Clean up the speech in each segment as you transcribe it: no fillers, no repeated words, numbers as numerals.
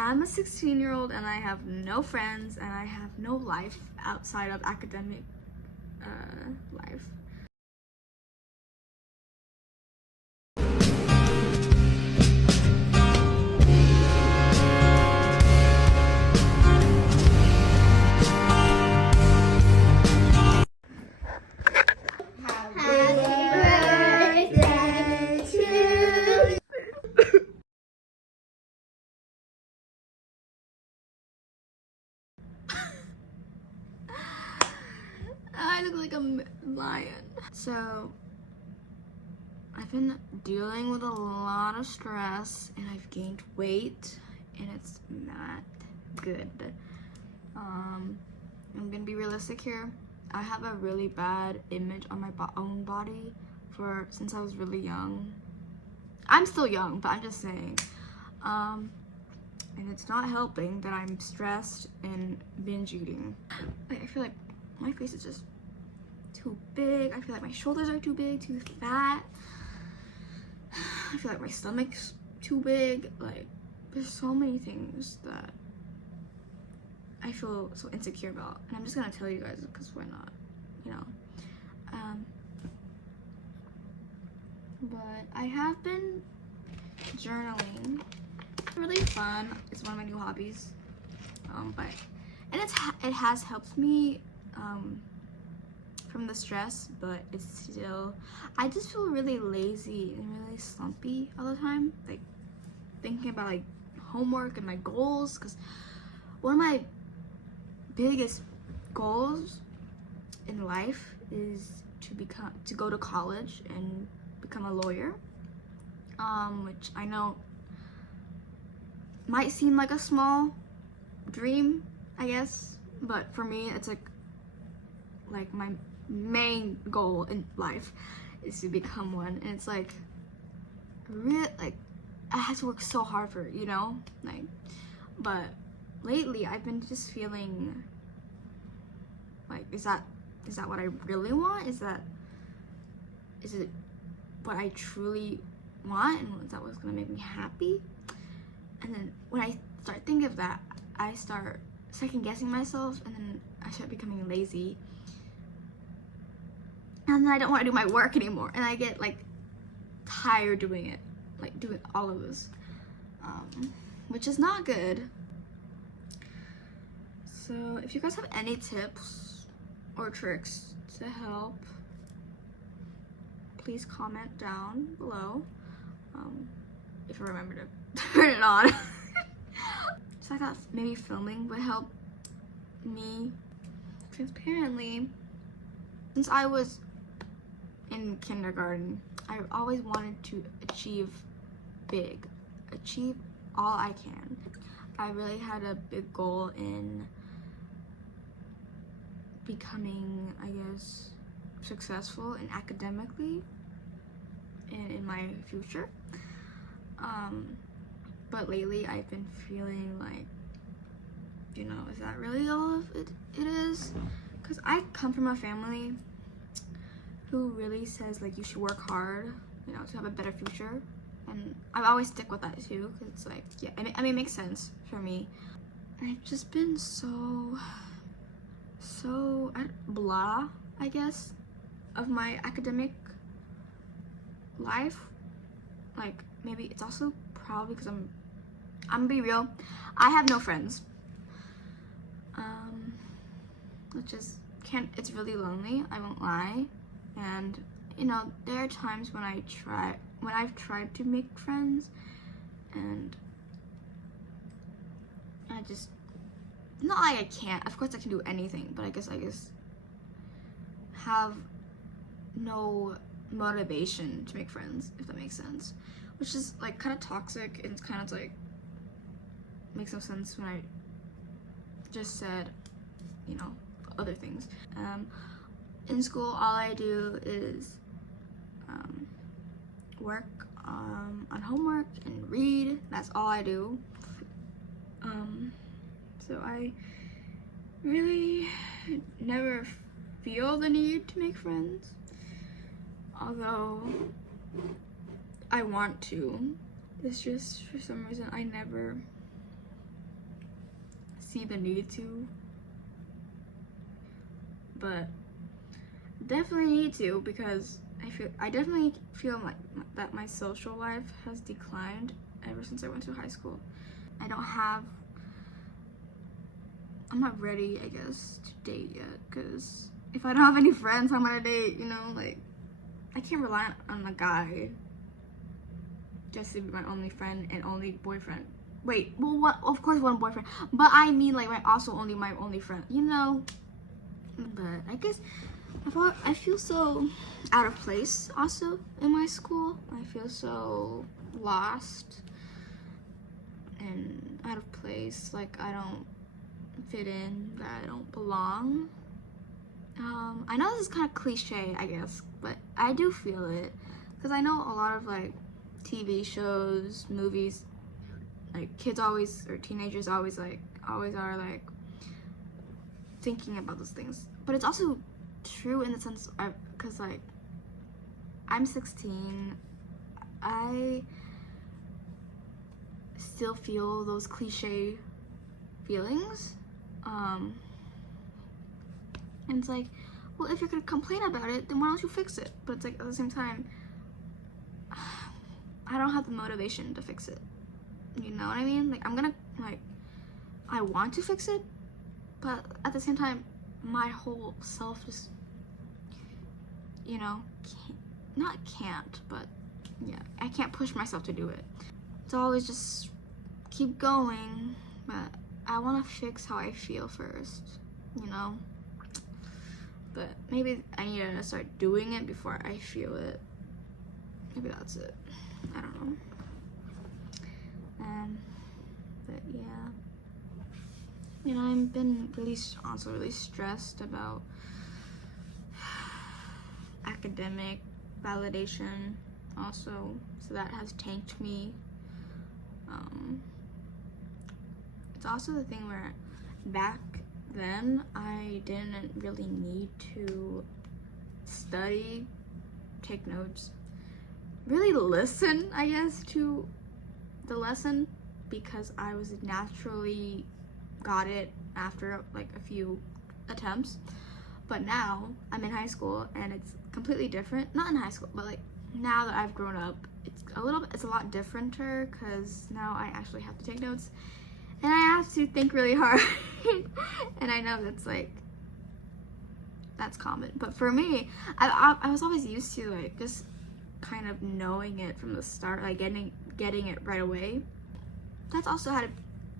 I'm a 16-year-old and I have no friends and I have no life outside of academic life. I look like a lion. So I've been dealing with a lot of stress and I've gained weight and it's not good. I'm gonna be realistic here. I have a really bad image on my own body since I was really young. I'm still young, but I'm just saying. And it's not helping that I'm stressed and binge eating. I feel like my face is just too big. I feel like my shoulders are too big, too fat. I feel like my stomach's too big. Like, there's so many things that I feel so insecure about. And I'm just gonna tell you guys because why not, you know? But I have been journaling. Really fun. It's one of my new hobbies. It has helped me from the stress, but it's still, I just feel really lazy and really slumpy all the time, like thinking about like homework and my goals, because one of my biggest goals in life is to go to college and become a lawyer, which I know might seem like a small dream, I guess, but for me it's like my main goal in life is to become one. And it's like I have to work so hard for it, you know, like. But lately I've been just feeling like, is that what I really want? Is it what I truly want, and is that what's gonna make me happy? And then when I start thinking of that, I start second guessing myself, and then I start becoming lazy, and then I don't want to do my work anymore, and I get like tired doing it, like doing all of this, which is not good. So if you guys have any tips or tricks to help, please comment down below. If I remember to turn it on. So I thought maybe filming would help me. Transparently, since I was in kindergarten, I always wanted to achieve all I can. I really had a big goal in becoming, I guess, successful and academically and in my future. But lately I've been feeling like, you know, is that really all of it is? Because I come from a family who really says like you should work hard, you know, to have a better future. And I always stick with that too, because it's like, yeah, I mean, it makes sense for me. I've just been so blah, I guess, of my academic life. Like, maybe it's also probably because I'm gonna be real, I have no friends, which is it's really lonely, I won't lie. And you know, there are times when I've tried to make friends, and I just, not like I can't, of course I can do anything, but I guess have no motivation to make friends, if that makes sense, which is like kind of toxic, and it's kind of like makes no sense when I just said, you know, other things. In school, all I do is work on homework and read. That's all I do. So I really never feel the need to make friends, although I want to. It's just for some reason I never see the need to, but definitely need to, because I definitely feel like that my social life has declined ever since I went to high school. I'm not ready, I guess, to date yet, because if I don't have any friends I'm gonna date, you know, like, I can't rely on a guy just to be my only friend and only boyfriend. Wait, well, what? Of course, one boyfriend, but I mean, like, my only friend, you know. But I guess I feel so out of place also in my school. I feel so lost and out of place, like I don't fit in, that I don't belong. I know this is kind of cliche, I guess, but I do feel it, because I know a lot of like TV shows, movies, like kids always, or teenagers always are like thinking about those things. But it's also true in the sense of, because like I'm 16, I still feel those cliche feelings, and it's like, well, if you're gonna complain about it, then why don't you fix it? But it's like, at the same time, I don't have the motivation to fix it, you know what I mean? Like, I want to fix it, but at the same time, my whole self just, you know, can't, but yeah, I can't push myself to do it. It's always just keep going, but I want to fix how I feel first, you know? But maybe I need to start doing it before I feel it. Maybe that's it. I don't know. But yeah. You know, I've been also really stressed about academic validation also, so that has tanked me. It's also the thing where back then I didn't really need to study, take notes, really listen, I guess, to the lesson, because I was naturally got it after like a few attempts. But now I'm in high school and it's completely different. Not in high school, but like now that I've grown up, it's a lot differenter, because now I actually have to take notes and I have to think really hard. And I know that's common, but for me, I was always used to like just kind of knowing it from the start, like getting it right away. That's also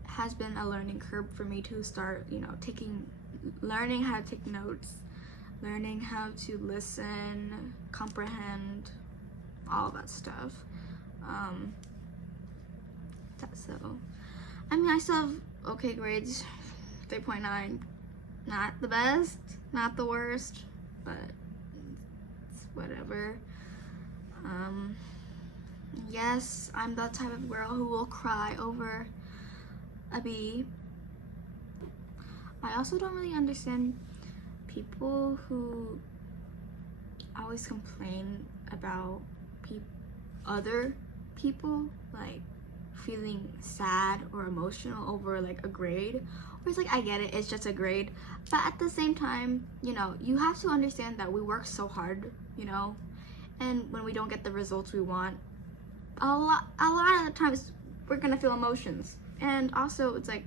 has been a learning curve for me to start, you know, learning how to take notes, learning how to listen, comprehend, all that stuff. So, I mean, I still have okay grades, 3.9, not the best, not the worst, but it's whatever. Yes, I'm the type of girl who will cry over a B. I also don't really understand people who always complain about other people like feeling sad or emotional over like a grade. Or it's like, I get it, it's just a grade, but at the same time, you know, you have to understand that we work so hard, you know, and when we don't get the results we want, a lot of the times we're gonna feel emotions. And also, it's like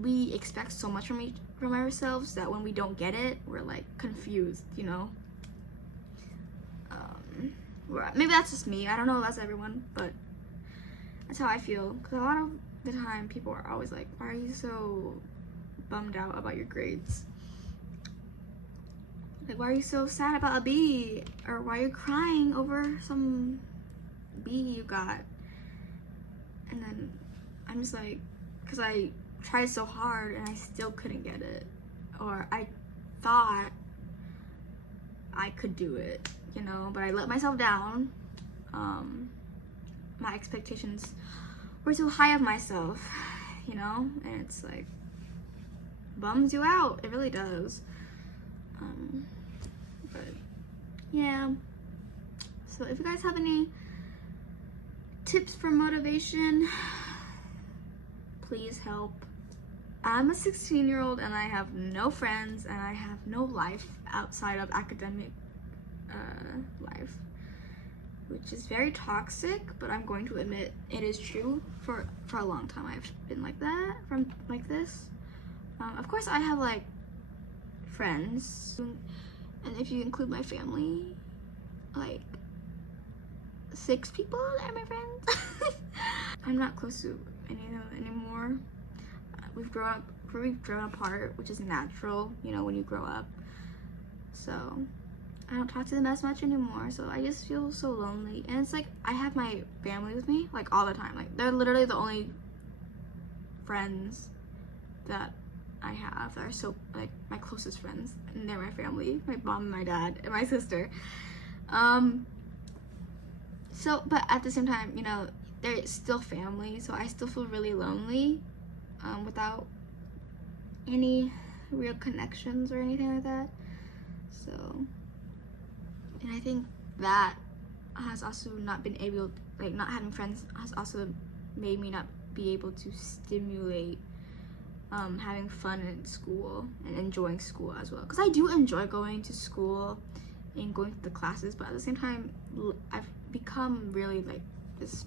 we expect so much from ourselves that when we don't get it, we're like confused, you know. Maybe that's just me, I don't know if that's everyone, but that's how I feel. Because a lot of the time people are always like, why are you so bummed out about your grades? Like, why are you so sad about a B? Or why are you crying over some B you got? And then I'm just like, because I tried so hard and I still couldn't get it. Or I thought I could do it, you know, but I let myself down. My expectations were too high of myself, you know, and it's like, bums you out, it really does. But yeah, so if you guys have any tips for motivation, please help. I'm a 16-year-old and I have no friends and I have no life outside of academic life, which is very toxic, but I'm going to admit it is true. For a long time I've been like that, from like this. Of course I have like friends, and if you include my family, like 6 people are my friends. I'm not close to any of them anymore. We've grown apart, which is natural, you know, when you grow up. So I don't talk to them as much anymore, so I just feel so lonely. And it's like I have my family with me like all the time. Like they're literally the only friends that I have that are so like my closest friends, and they're my family, my mom and my dad and my sister. So but at the same time, you know, they're still family, so I still feel really lonely without any real connections or anything like that. So, and I think that has also not been able, like not having friends has also made me not be able to stimulate having fun in school and enjoying school as well, because I do enjoy going to school and going to the classes, but at the same time I've become really like this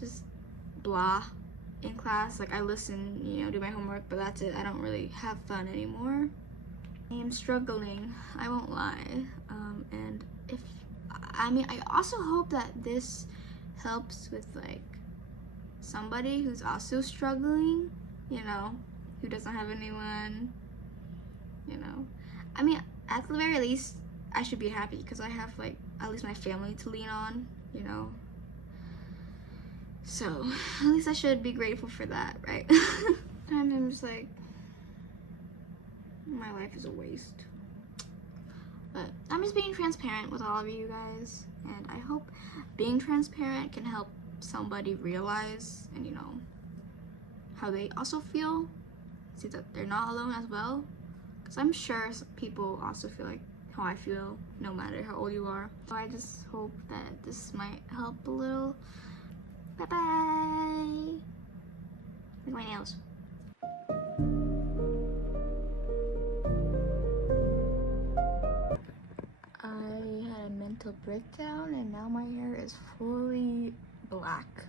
just blah in class. Like I listen, you know, do my homework, but that's it. I don't really have fun anymore. I am struggling, I won't lie. And I also hope that this helps with like somebody who's also struggling, you know, who doesn't have anyone, you know. I mean, at the very least I should be happy because I have like at least my family to lean on, you know. So at least I should be grateful for that, right? And I'm just like, my life is a waste. But I'm just being transparent with all of you guys, and I hope being transparent can help somebody realize, and you know, how they also feel, see that they're not alone as well, because I'm sure people also feel like how I feel no matter how old you are. So I just hope that this might help a little. Bye bye. Look at my nails. I had a mental breakdown and now my hair is fully black.